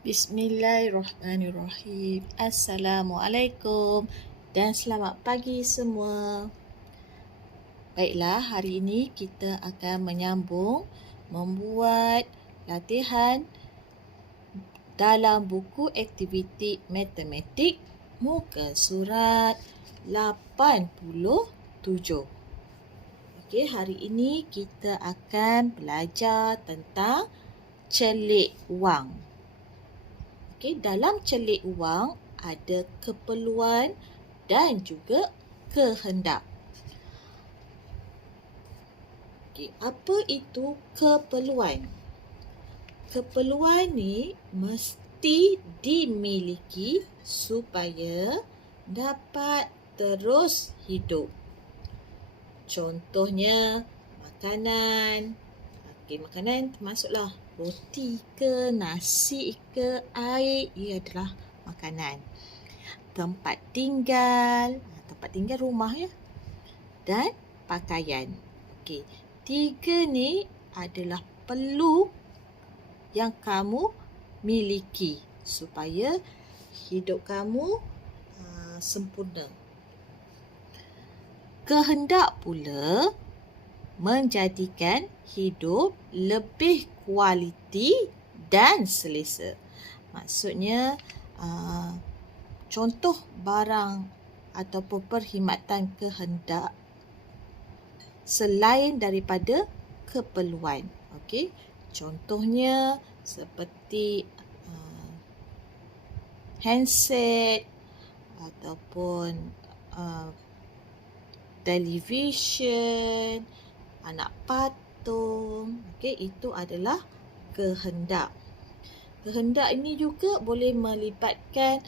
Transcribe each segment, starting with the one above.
Bismillahirrahmanirrahim. Assalamualaikum dan selamat pagi semua. Baiklah, hari ini kita akan menyambung membuat latihan dalam buku aktiviti matematik muka surat 87. Okey, hari ini kita akan belajar tentang celik wang. Okay, dalam celik wang ada keperluan dan juga kehendak. Okay, apa itu keperluan? Keperluan ni mesti dimiliki supaya dapat terus hidup. Contohnya makanan. Okay, makanan termasuklah roti ke, nasi ke, air, ia adalah makanan. Tempat tinggal rumah ya. Dan pakaian. Okey, 3 ni adalah perlu yang kamu miliki supaya hidup kamu sempurna. Kehendak pula menjadikan hidup lebih kualiti dan selesa. Maksudnya, contoh barang ataupun perkhidmatan kehendak selain daripada keperluan. Okey, contohnya seperti handset ataupun televisyen, anak patung. Okey, itu adalah kehendak. Kehendak ini juga boleh melibatkan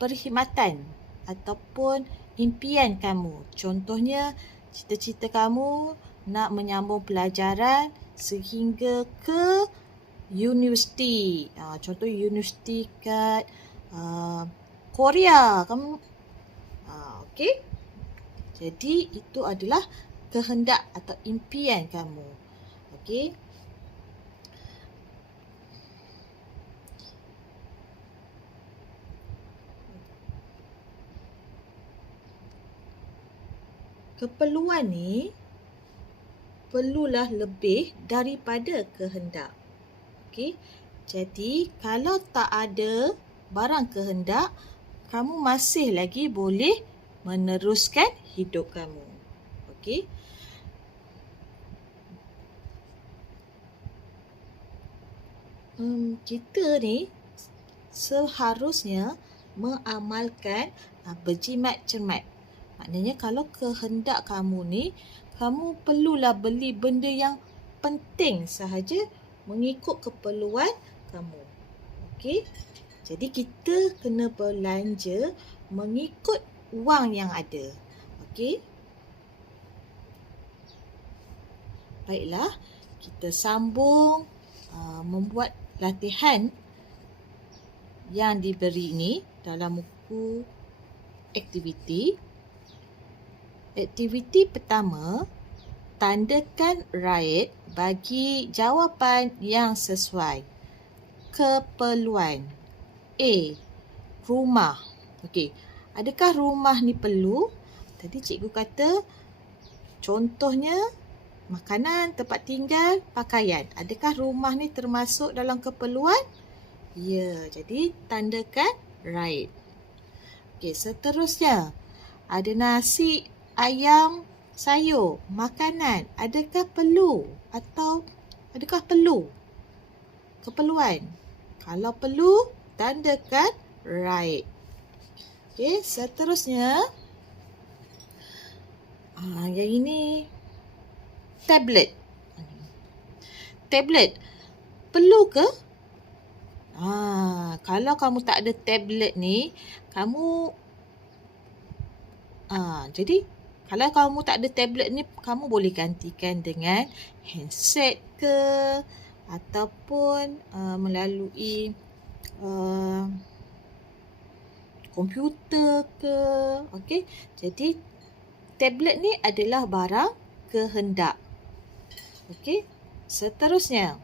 perkhidmatan ataupun impian kamu. Contohnya, cita-cita kamu nak menyambung pelajaran sehingga ke universiti. Contoh universiti kat Korea. Kamu okey. Jadi itu adalah kehendak atau impian kamu. Okey. Keperluan ni perlulah lebih daripada kehendak. Okey. Jadi kalau tak ada barang kehendak, kamu masih lagi boleh meneruskan hidup kamu. Okey. Kita ni seharusnya mengamalkan berjimat cermat. Maknanya kalau kehendak kamu ni, kamu perlulah beli benda yang penting sahaja mengikut keperluan kamu. Okey. Jadi kita kena belanja mengikut wang yang ada. Okey. Baiklah, kita sambung membuat latihan yang diberi ini dalam buku aktiviti. Aktiviti pertama, tandakan right bagi jawapan yang sesuai. Keperluan. A. Rumah. Okey, adakah rumah ni perlu? Tadi cikgu kata contohnya makanan, tempat tinggal, pakaian. Adakah rumah ni termasuk dalam keperluan? Ya, jadi tandakan right. Okey, seterusnya ada nasi, ayam, sayur, makanan. Adakah perlu atau adakah perlu? Keperluan. Kalau perlu, tandakan right. Okey, seterusnya yang ini tablet. Tablet perlu ke? Kalau kamu tak ada tablet ni, kamu jadi kalau kamu tak ada tablet ni, kamu boleh gantikan dengan handset ke ataupun melalui komputer ke. Okey, jadi tablet ni adalah barang kehendak. Okey, seterusnya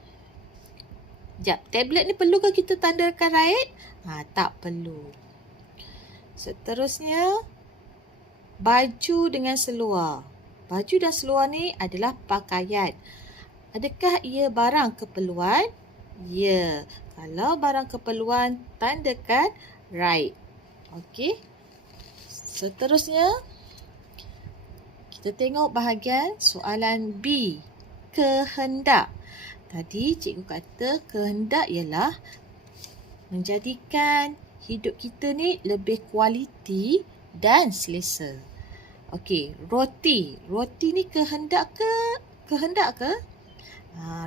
Sekejap, tablet ni perlukah kita tandakan right? Tak perlu. Seterusnya, baju dengan seluar. Baju dan seluar ni adalah pakaian. Adakah ia barang keperluan? Ya. Kalau barang keperluan, tandakan right. Okey. Seterusnya, kita tengok bahagian soalan B. Kehendak. Tadi cikgu kata kehendak ialah menjadikan hidup kita ni lebih kualiti dan selesa. Okey, roti. Roti ni kehendak ke? Kehendak ke?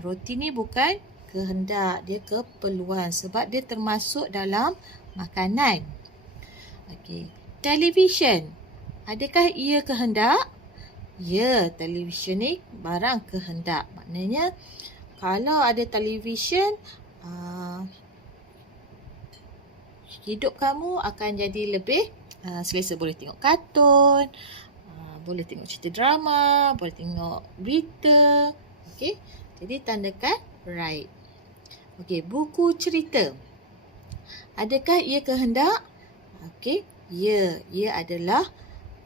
Roti ni bukan kehendak, dia keperluan sebab dia termasuk dalam makanan. Okey, televisyen. Adakah ia kehendak? Ya, televisyen ni barang kehendak. Maknanya kalau ada televisyen, hidup kamu akan jadi lebih selesa. Boleh tengok kartun, boleh tengok cerita drama, boleh tengok berita. Okey, jadi tandakan right. Okey, buku cerita. Adakah ia kehendak? Okey, ya, ia adalah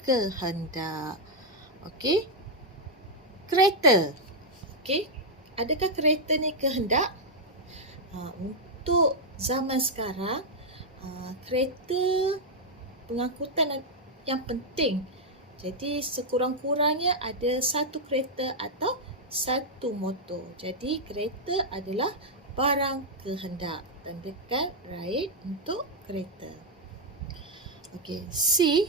kehendak. Okey, kereta. Okey, adakah kereta ni kehendak? Untuk zaman sekarang, kereta pengangkutan yang penting. Jadi sekurang-kurangnya ada satu kereta atau satu motor. Jadi kereta adalah barang kehendak. Tandakan right untuk kereta. Okey, C.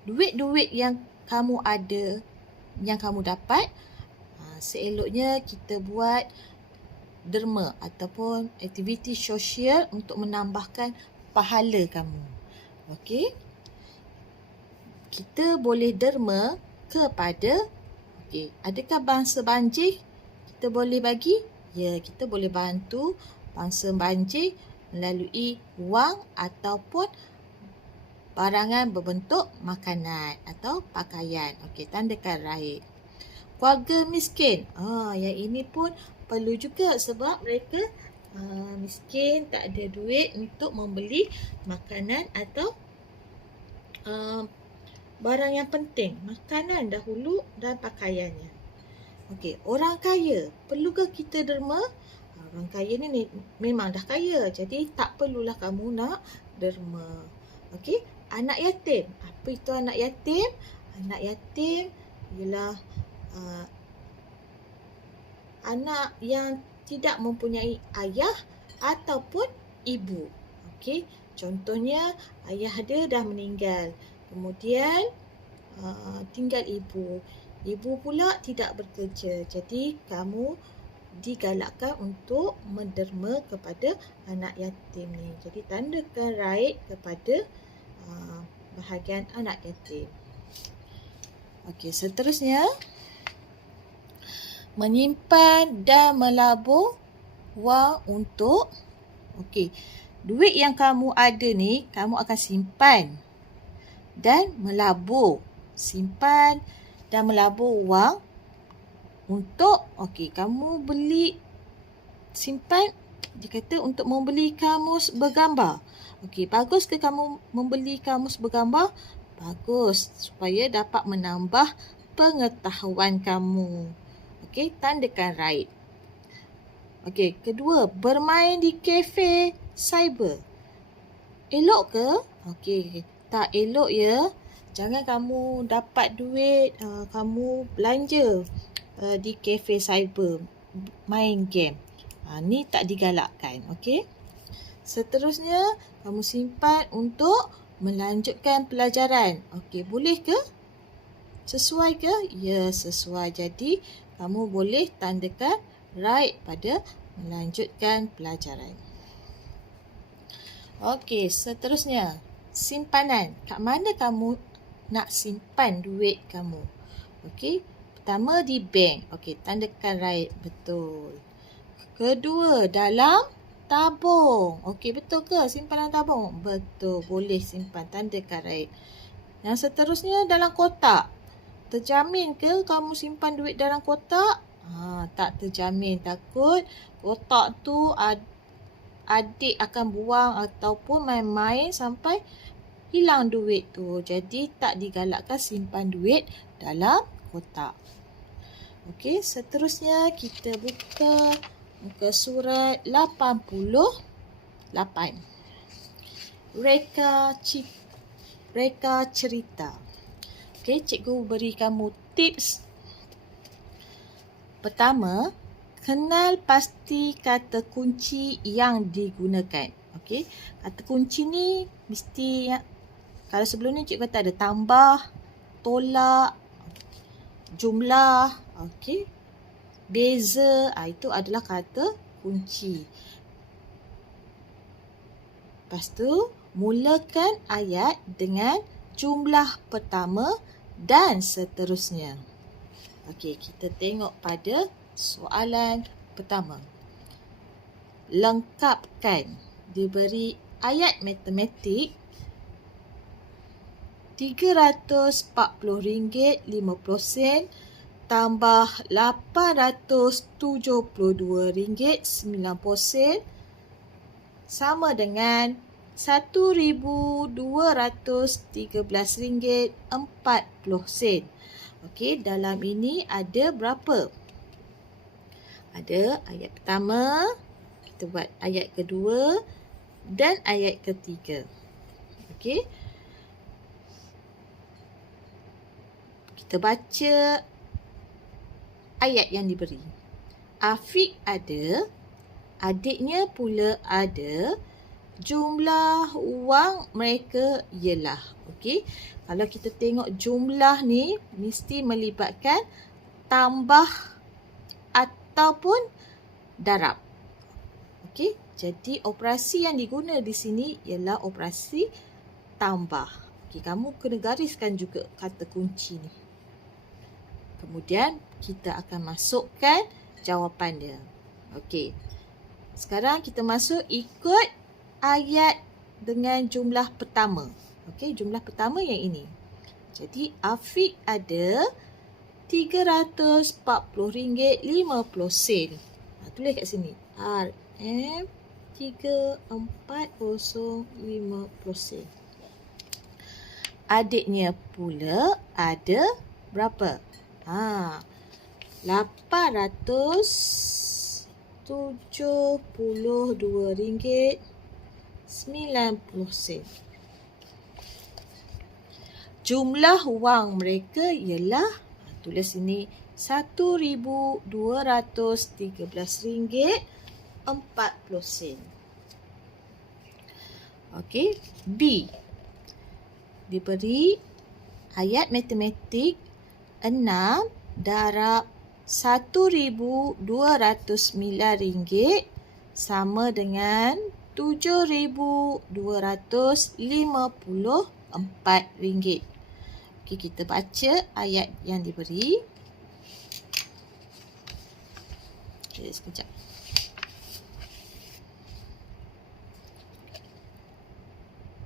Duit-duit yang kamu ada, yang kamu dapat, seeloknya kita buat derma ataupun aktiviti sosial untuk menambahkan pahala kamu. Okey. Kita boleh derma kepada, adakah bangsa banjir kita boleh bagi? Ya, kita boleh bantu bangsa banjir melalui wang ataupun barangan berbentuk makanan atau pakaian. Okey, tandakan right. Keluarga miskin. Yang ini pun perlu juga sebab mereka miskin, tak ada duit untuk membeli makanan atau barang yang penting. Makanan dahulu dan pakaiannya. Okey, orang kaya. Perlukah kita derma? Orang kaya ni memang dah kaya. Jadi tak perlulah kamu nak derma. Okey, anak yatim. Apa itu anak yatim? Anak yatim ialah anak yang tidak mempunyai ayah ataupun ibu. Okey, contohnya ayah dia dah meninggal. Kemudian tinggal ibu. Ibu pula tidak bekerja. Jadi kamu digalakkan untuk menderma kepada anak yatim ni. Jadi tandakan right kepada bahagian anak yatim. Okey, seterusnya menyimpan dan melabur wang untuk duit yang kamu ada ni kamu akan simpan dan melabur. Simpan dan melabur wang untuk kamu beli, simpan dia kata untuk membeli kamus bergambar. Bagus ke kamu membeli kamus bergambar? Bagus, supaya dapat menambah pengetahuan kamu. Tandakan right. Kedua, bermain di kafe cyber. Elok ke? Tak elok ya. Jangan kamu dapat duit, kamu belanja di kafe cyber, main game. Ni tak digalakkan. Seterusnya, kamu simpan untuk melanjutkan pelajaran. Boleh ke? Sesuai ke? Ya, sesuai. Jadi, kamu boleh tandakan right pada melanjutkan pelajaran. Seterusnya, simpanan. Kat mana kamu nak simpan duit kamu? Pertama di bank. Tandakan right. Betul. Kedua, dalam tabung. Betul ke simpanan tabung? Betul. Boleh simpan. Tandakan right. Yang seterusnya dalam kotak. Terjamin ke kamu simpan duit dalam kotak? Tak terjamin, takut kotak tu adik akan buang ataupun main-main sampai hilang duit tu. Jadi tak digalakkan simpan duit dalam kotak. Okey, seterusnya kita buka muka surat 88. Reka cerita. Okey, cikgu beri kamu tips. Pertama, kenal pasti kata kunci yang digunakan. Okey, kata kunci ni mesti, kalau sebelum ni cikgu kata ada tambah, tolak, jumlah, okey, beza, itu adalah kata kunci. Lepas tu, mulakan ayat dengan jumlah pertama dan seterusnya. Okey, kita tengok pada soalan pertama. Lengkapkan. Diberi ayat matematik RM340.50 tambah RM872.90 sama dengan RM1,213.40. Okey, dalam ini ada berapa? Ada ayat pertama, kita buat ayat kedua dan ayat ketiga. Okey. Kita baca ayat yang diberi. Afiq ada, adiknya pula ada, jumlah wang mereka ialah. Okey, kalau kita tengok jumlah ni mesti melibatkan tambah ataupun darab. Okey, jadi operasi yang diguna di sini ialah operasi tambah. Okey, kamu kena gariskan juga kata kunci ni. Kemudian kita akan masukkan jawapan dia. Okey, sekarang kita masuk ikut ayat dengan jumlah pertama. Okey, jumlah pertama yang ini. Jadi Afiq ada RM340.50. Tulis kat sini. RM340.50. Adiknya pula ada berapa? RM872.90. Jumlah wang mereka ialah, tulis sini, RM1,213.40. Okey, B. Diberi ayat matematik 6 darab RM1,209 sama dengan RM7,254. Okey, kita baca ayat yang diberi. Okey, sekejap.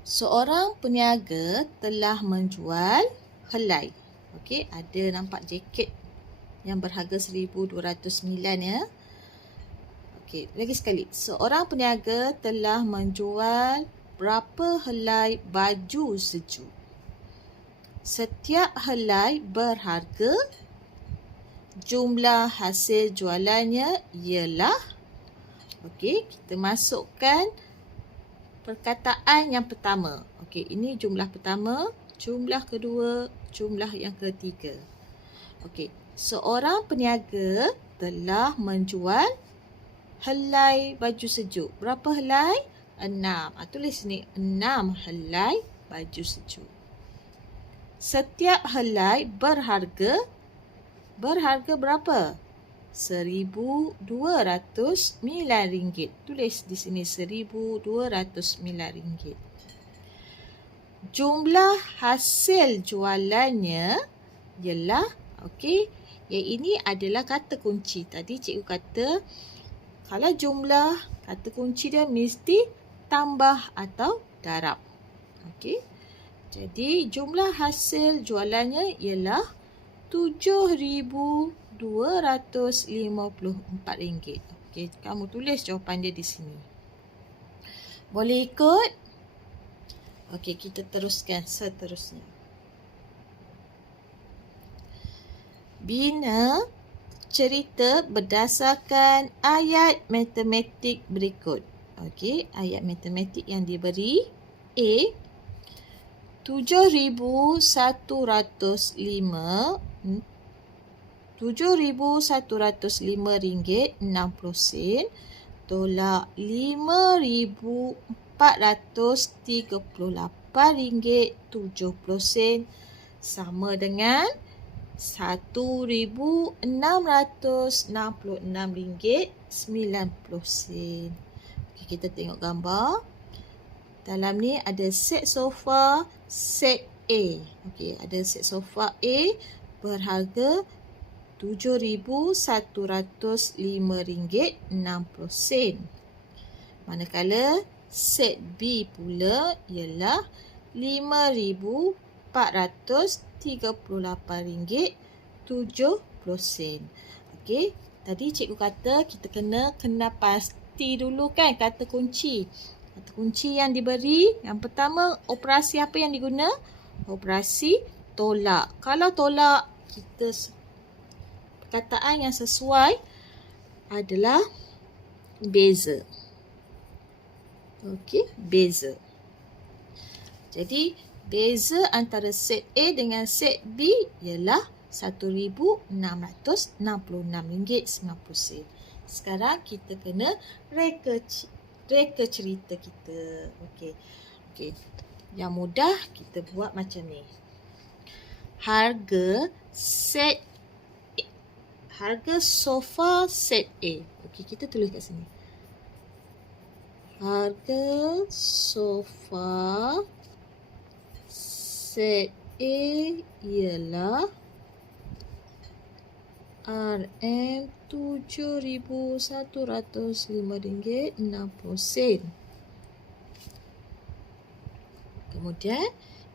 Seorang peniaga telah menjual helai. Okey, ada nampak jaket yang berharga RM1,209 ya. Okey, lagi sekali. Seorang peniaga telah menjual berapa helai baju sejuk? Setiap helai berharga, jumlah hasil jualannya ialah. Okey, kita masukkan perkataan yang pertama. Okey, ini jumlah pertama, jumlah kedua, jumlah yang ketiga. Okey, seorang peniaga telah menjual helai baju sejuk. Berapa helai? 6. Tulis ni 6 helai baju sejuk. Setiap helai berharga berapa? RM1,209. Tulis di sini RM1,209. Jumlah hasil jualannya ialah, okey, yang ini adalah kata kunci. Tadi cikgu kata kalau jumlah, kata kunci dia mesti tambah atau darab. Okey. Jadi jumlah hasil jualannya ialah RM7,209. RM254. Okey, kamu tulis jawapan dia di sini. Boleh ikut? Okey, kita teruskan seterusnya. Bina cerita berdasarkan ayat matematik berikut. Okey, ayat matematik yang diberi. A, 7,105 RM7,105.60 tolak RM5,438.70 sama dengan RM1,666.90. Okay, kita tengok gambar. Dalam ni ada set sofa set A. Okey, ada set sofa A berharga RM7,105.60. Manakala set B pula ialah RM5,438.70. Okey, tadi cikgu kata kita kena pasti dulu kan kata kunci. Kata kunci yang diberi, yang pertama operasi apa yang diguna? Operasi tolak. Kalau tolak, perkataan yang sesuai adalah beza. Okey, beza. Jadi, beza antara set A dengan set B ialah RM1,666.90. Sekarang kita kena reka cerita kita. Okey. Yang mudah kita buat macam ni. Harga sofa set A. Okey, kita tulis kat sini. Harga sofa set A ialah RM7,105.60. Kemudian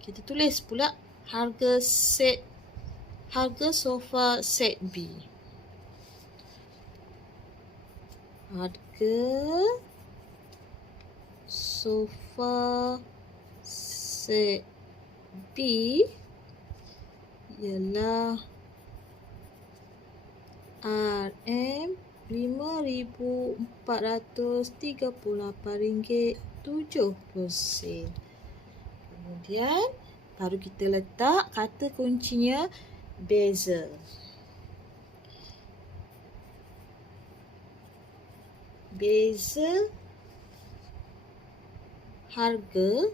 kita tulis pula harga sofa set B. Harga sofa set B ialah RM5,438.70. Kemudian baru kita letak kata kuncinya beza. Beza harga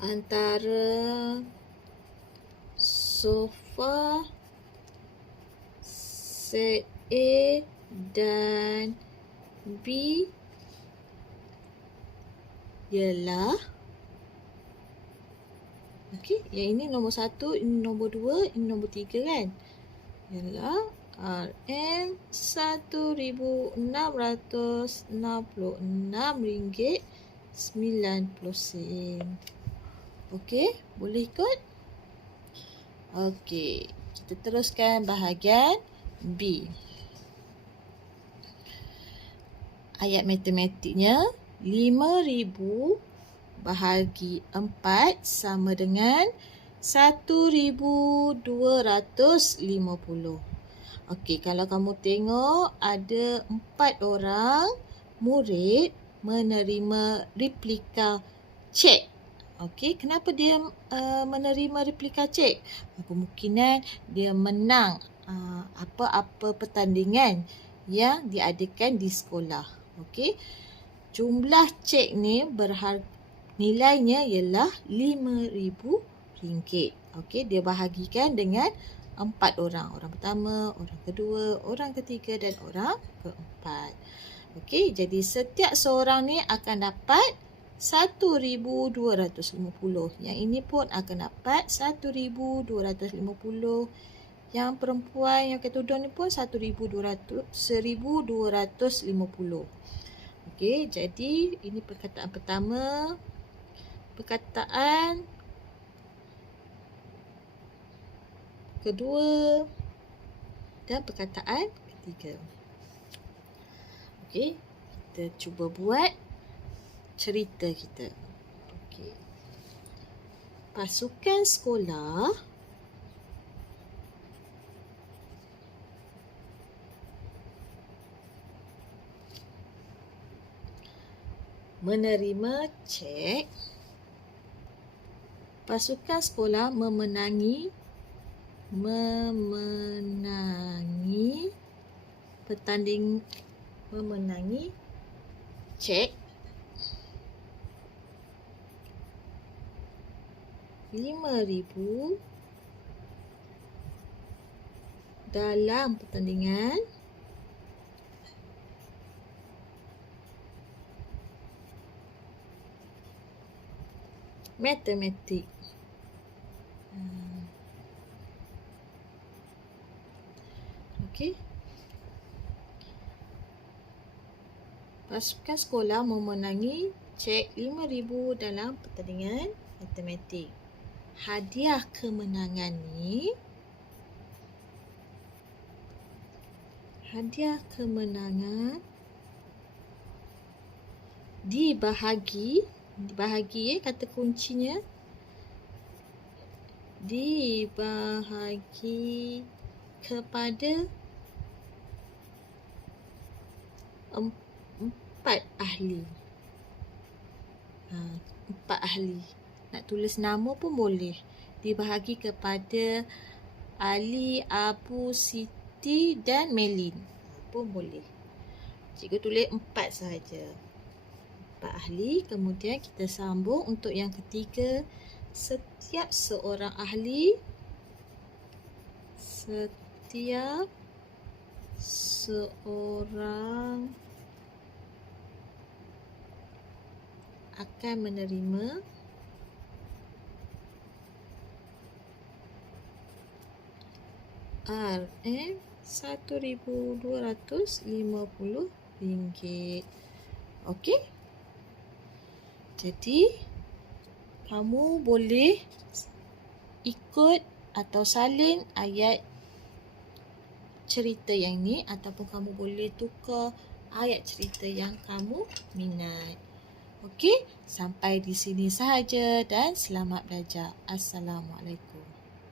antara sofa set A dan B ialah, okey, yang ini nombor 1, ini nombor 2, ini nombor 3 kan? Ialah RM1,666.90. Okey, boleh ikut? Okey, kita teruskan bahagian B. Ayat matematiknya 5,000 bahagi 4 sama dengan 1,250. Okey, kalau kamu tengok ada 4 orang murid menerima replika cek. Okey, kenapa dia menerima replika cek? Kemungkinan dia menang apa-apa pertandingan yang diadakan di sekolah. Okey. Jumlah cek ni nilainya ialah RM5,000. Okey, dia bahagikan dengan 4 orang. Orang pertama, orang kedua, orang ketiga dan orang keempat. Okey, jadi setiap seorang ni akan dapat 1,250. Yang ini pun akan dapat 1,250. Yang perempuan yang ketudung ni pun 1,250. Okey, jadi ini perkataan pertama. Perkataan kedua dan perkataan ketiga. Okey, kita cuba buat cerita kita. Okey. Pasukan sekolah menerima cek. Pasukan sekolah memenangi cek 5,000 dalam pertandingan matematik. Okey. Pasukan sekolah memenangi cek 5,000 dalam pertandingan matematik. Hadiah kemenangan dibahagi kata kuncinya dibahagi kepada 4 ahli. 4 ahli. Nak tulis nama pun boleh. Dibahagi kepada Ali, Abu, Siti dan Melin pun boleh. Cikgu tulis 4 sahaja. 4 ahli. Kemudian kita sambung untuk yang ketiga. Setiap seorang ahli akan menerima RM1,250. Okey. Jadi kamu boleh ikut atau salin ayat cerita yang ni, ataupun kamu boleh tukar ayat cerita yang kamu minat. Okey, sampai di sini sahaja dan selamat belajar. Assalamualaikum.